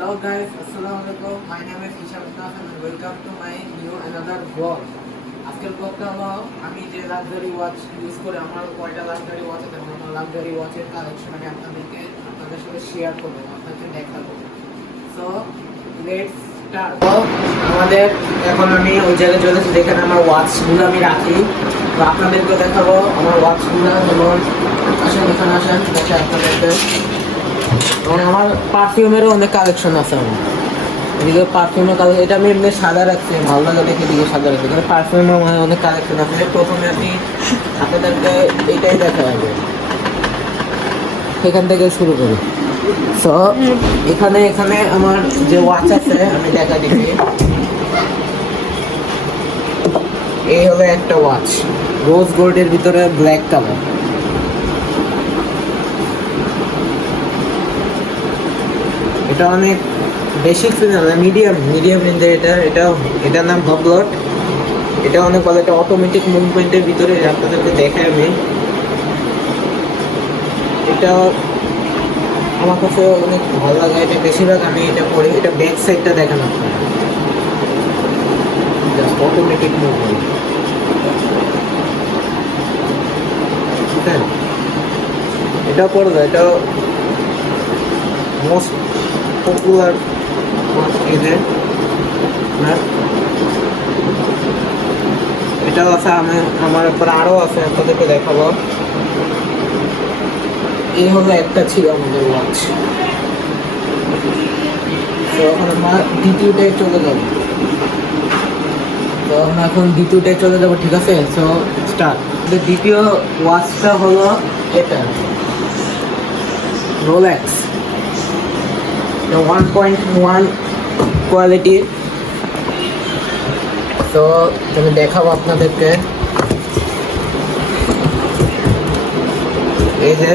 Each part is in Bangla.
Hello guys, Assalamualaikum. My name is Isham Islam and welcome to my new another vlog. আজকের ব্লগটা হলো আমি যে লাক্সারি ওয়াচ ইউজ করে আমার কয়টা লাক্সারি ওয়াচ আছে আমার লাক্সারি ওয়াচের কালেকশন আমি আপনাদের সাথে শেয়ার করব, আপনাদের দেখাবো। So let's start. আমাদের এখন আমি ওই জায়গায় চলে এসেছি যেখানে আমার ওয়াচগুলো আমি রাখি। তো আপনাদেরকে দেখাবো আমার ওয়াচগুলো, যেমন আসেন এখানে আসেন দেখে আপনাদেরকে। এবং আমার পারফিউমেরও অনেক কালেকশন আছে। আমার এদিকে পারফিউমের কালেকশন, এটা আমি এমনি সাদা রাখছি, ভালো লাগে দেখে দিকে সাদা রাখছি, কিন্তু পারফিউমের মানে অনেক কালেকশন আছে। প্রথমে আমি আপনাদেরকে এইটাই দেখা যাবে, এখান থেকে শুরু করি। সো এখানে আমার যে ওয়াচ আছে আমি দেখা দিচ্ছি। এই হলো একটা ওয়াচ, রোজ গোল্ডের ভিতরে ব্ল্যাক কালার। এটা অনেক বেসিক মিডিয়াম রেঞ্জের। এটার নাম হবলট। এটা অনেক ভালো, এটা অটোমেটিক মুভমেন্টের ভিতরে আপনাদেরকে দেখাই আমি। এটা আমার কাছে অনেক ভালো লাগে, এটা বেশিরভাগ আমি এটা করি। এটা ব্যাক সাইডটা দেখেন আপনারা, অটোমেটিক মুভমেন্ট। এটা করে দেয়, এটা মোস্ট পপুলার এটা আছে। আমার পরে আরো আছে, আপনাদেরকে দেখাবো। এই হলো একটা ছিল আমাদের ওয়াচ। তো এখন আমরা দ্বিতীয়টায় চলে যাবো। ঠিক আছে? So start. দ্বিতীয় ওয়াচটা হলো এটা রোলেক্স 1.1 কোয়ালিটি। তো আমি দেখাবো আপনাদেরকে। এই যে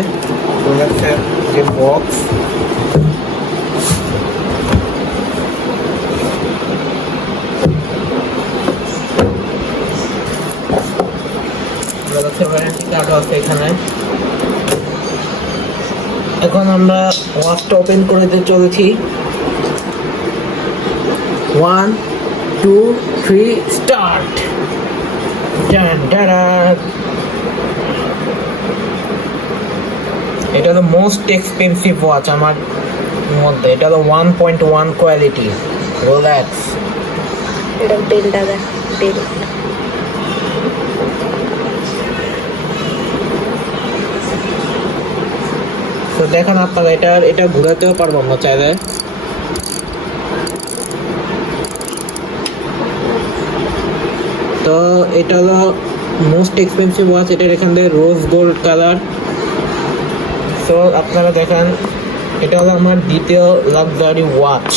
রোলেক্সের যে বক্স, রোলেক্সের ওয়ারেন্টি কার্ড আছে এখানে। এখন আমরা ওয়াচটা ওপেন করে চলেছি। 1, 2, 3 স্টার্ট। এটা হলো মোস্ট এক্সপেন্সিভ ওয়াচ আমার মধ্যে। এটা হলো 1.1 কোয়ালিটি রোলেক্স। এটা বিলটা দেখ, বিল। তো দেখেন আপনারা, এটা ঘোরাতেও পারবো আমরা চাইলে। তো এটা হলো মোস্ট এক্সপেন্সিভ ওয়াচ। এটার এখান থেকে রোজ গোল্ড কালার। সো আপনারা দেখেন, এটা হলো আমার দ্বিতীয় লাক্সারি ওয়াচ।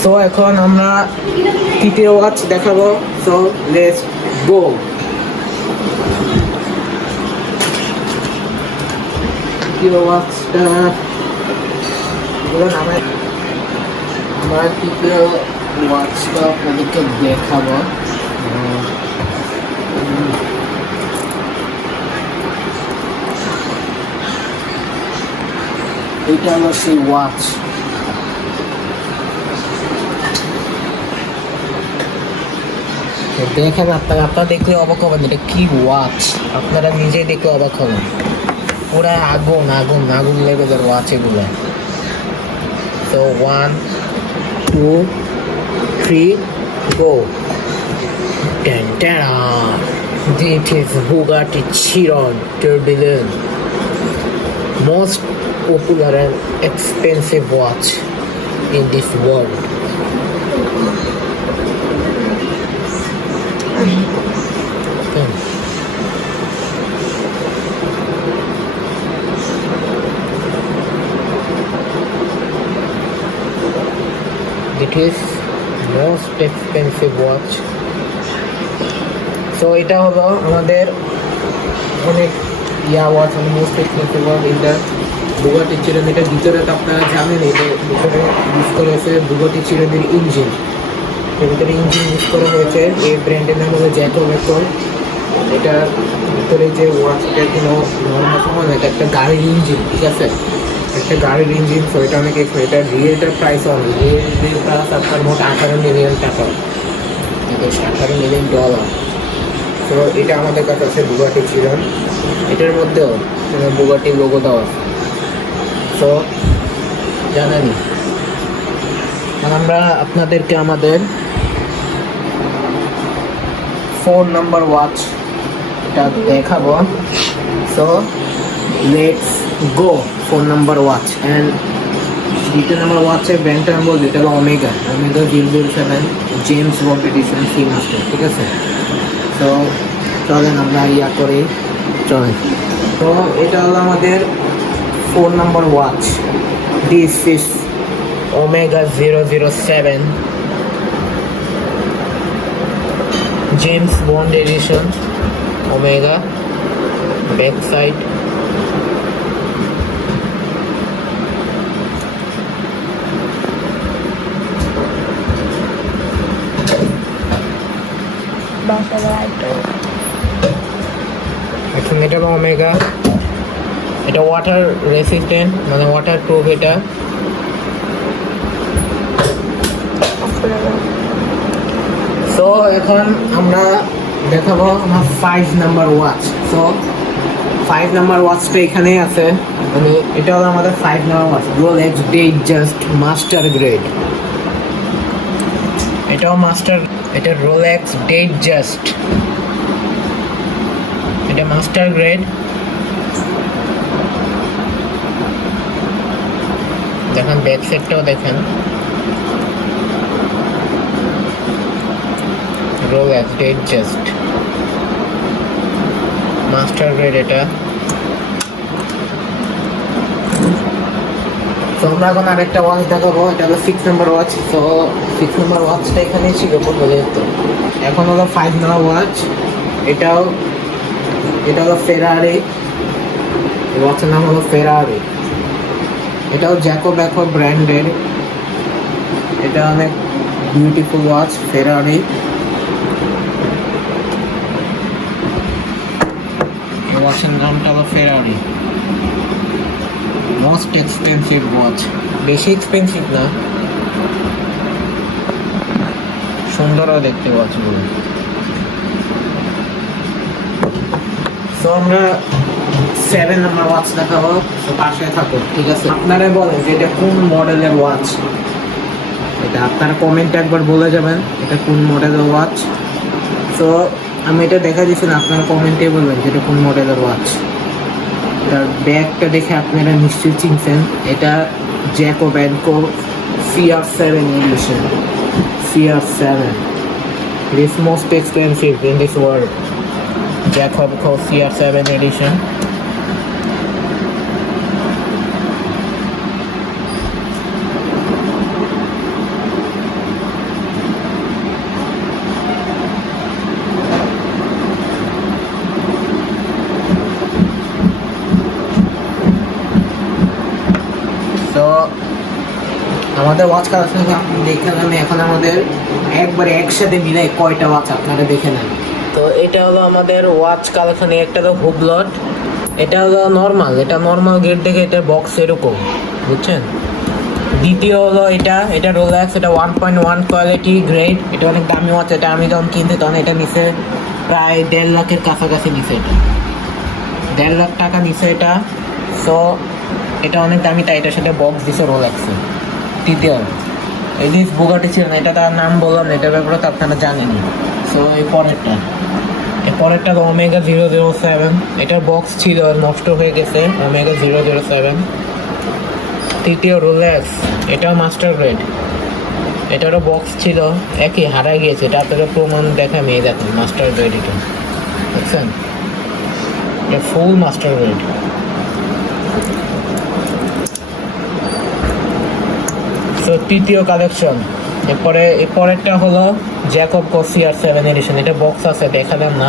সো এখন আমরা তৃতীয় ওয়াচ দেখাবো। সো লেটস গো। তৃতীয় ওয়াচটা আমার তৃতীয় ওয়াচটা আপনাদেরকে দেখাবো। এটা হলো সেই ওয়াচ। দেখেন আপনারা দেখলে অবাক হবেন, এটা কি ওয়াচ। আপনারা নিজে দেখলে অবাক হবেন। পুরা আগুন লেভেলের ওয়াচ এগুলো। তো 1, 2, 3 go. This is Bugatti Chiron Tourbillon, most popular and expensive watch in this world. It is most expensive watch. So এটা হলো আমাদের অনেক ওয়াচ, মোস্ট এক্সপেন্সিভ ওয়াচ। এটা বুগাটি চিরন। এটার ভিতরে তো আপনারা জানেন, এটা ভিতরে ইউজ করা হয়েছে বুগাটি চিরনের ইঞ্জিন। এর ভিতরে ইঞ্জিন ইউজ করা হয়েছে। এই ব্র্যান্ডের নাম হলো জ্যাকো। এটার ভিতরে যে ওয়াচটা কোনো নর্মাল সময় না, এটা একটা গাড়ির ইঞ্জিন, ঠিক আছে? একটা গাড়ির ইঞ্জিন, তো এটা অনেক এক্সপেন্সিভ। এটা রিয়েলটার প্রাইস অনেক, রিয়েল প্রাইস আপনার মোট 18 মিলিয়ন টাকা, 18 মিলিয়ন ডলার। তো এটা আমাদের কাছে আছে বুগাটি চিরন, এটার মধ্যেও বুগাটি লোগো দেওয়া আছে। তো জানেনি, আমরা আপনাদেরকে আমাদের 4 নাম্বার ওয়াচ এটা দেখাবো। So let's go 4 number watch. And 3 number ওয়াচের ব্র্যান্ডটা আমি বলছি, এটা হলো Omega 007 James Bond edition Seamaster, ঠিক আছে? তো চলেন আমরা করি, চলেন। তো এটা হলো আমাদের 4 number watch. This is Omega 007 James Bond edition Omega. Back side, এখন এটা হলো ওমেগা, এটা ওয়াটার রেসিস্ট্যান্ট, মানে ওয়াটার প্রুফ এটা। সো এখন আমরা দেখাবো আমার 5 নাম্বার ওয়াচ। সো 5 নাম্বার ওয়াচটা এখানেই আছে, মানে এটা হলো আমাদের 5 number watch, Rolex Datejust master grade. এটাও মাস্টার, এটা রোলেক্স ডেটজাস্ট, এটা মাস্টার গ্রেড। দেখেন ব্যাক সাইডটাও দেখেন, রোলেক্স ডেটজাস্ট মাস্টার গ্রেড এটা। তো আমরা এখন আরেকটা ওয়াচ দেখাবো, এটা হলো 6 নাম্বার ওয়াচ। তো 6 নাম্বার ওয়াচটা এখানেই ছিল বলে যেত। এখন হলো 5 নাম্বার ওয়াচ, এটা হলো ফেরারি, ওয়াচের নাম হলো ফেরারি। এটাও জ্যাকো ব্র্যান্ডের, এটা অনেক বিউটিফুল ওয়াচ, ফেরারি। ওয়াচের নামটা হলো ফেরারি, মোস্ট এক্সপেন্সিভ ওয়াচ, বেশি এক্সপেন্সিভ না, সুন্দরও দেখতে ওয়াচগুলো। তো আমরা 7 নাম্বার ওয়াচ দেখাবো, তো পাশে থাকো, ঠিক আছে? আপনারা বলেন যে এটা কোন মডেলের ওয়াচ, এটা আপনারা কমেন্টে একবার বলে যাবেন এটা কোন মডেলের ওয়াচ। তো আমি এটা দেখা দিচ্ছি না, আপনারা কমেন্টে বলবেন যে এটা কোন মডেলের ওয়াচ। তার ব্যাগটা দেখে আপনারা নিশ্চয়ই চিনছেন, এটা জ্যাকো ব্যানকো CR7 edition, CR7 it is most expensive in this world, Jacobco CR7 edition. তো আমাদের ওয়াচ কালেকশন আপনি দেখে নেন, এখন আমাদের একবারে একসাথে মিলাই কয়টা ওয়াচ আপনারা দেখে নেন। তো এটা হলো আমাদের ওয়াচ কালেকশনে, একটা হলো হুবলট, এটা হলো নর্মাল, এটা নর্মাল গেট দেখে এটার বক্স এরকম, বুঝছেন? দ্বিতীয় হলো এটা রোলেক্স, এটা 1.1 কোয়ালিটি গ্রেড, এটা অনেক দামি ওয়াচ। এটা আমি যখন কিনতে তখন এটা নিচে প্রায় 1.5 লাখের কাছাকাছি নিচে, এটা 1.5 লাখ টাকা নিচে এটা। সো এটা অনেক দামি, তাই এটার সাথে বক্স দিছে রোলেক্সে। তৃতীয় এই দিস বুগাটি ছিল না, এটা তার নাম বললাম, এটার ব্যাপারে তো আপনারা জানেনই। সো এই পরেরটা ওমেগা 007, এটার বক্স ছিল, নষ্ট হয়ে গেছে, ওমেগা 007। তৃতীয় রোলেক্স, এটাও মাস্টার গ্রেড, এটারও বক্স ছিল, একই হারাই গিয়েছে, এটা আপনাদের প্রমাণ দেখা মেয়ে দেখেন, মাস্টার গ্রেড এটা, বুঝছেন? এটা ফুল মাস্টার গ্রেড। তো তৃতীয় কালেকশন, এরপরেরটা হলো জ্যাকবকো CR7 এডিশন, এটা বক্স আছে দেখালাম না,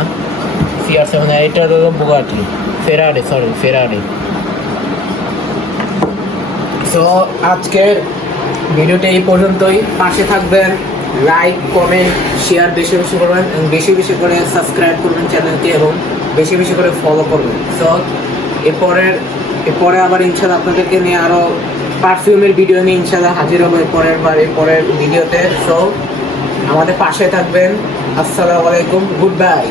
CR7। আর এটা হলো বুগাটি ফেরারি। সো আজকের ভিডিওটা এই পর্যন্তই। পাশে থাকবেন, লাইক কমেন্ট শেয়ার বেশি করবেন, এবং বেশি করে সাবস্ক্রাইব করবেন চ্যানেলটি, এবং বেশি করে ফলো করবেন। সো এরপরের এরপরে আবার ইনশাল্লাহ আপনাদেরকে নিয়ে আরো পারফিউমের ভিডিও নিয়ে ইনশাল্লাহ হাজির হবো পরের ভিডিওতে। সো আমাদের পাশে থাকবেন। আসসালামু আলাইকুম, গুড বাই।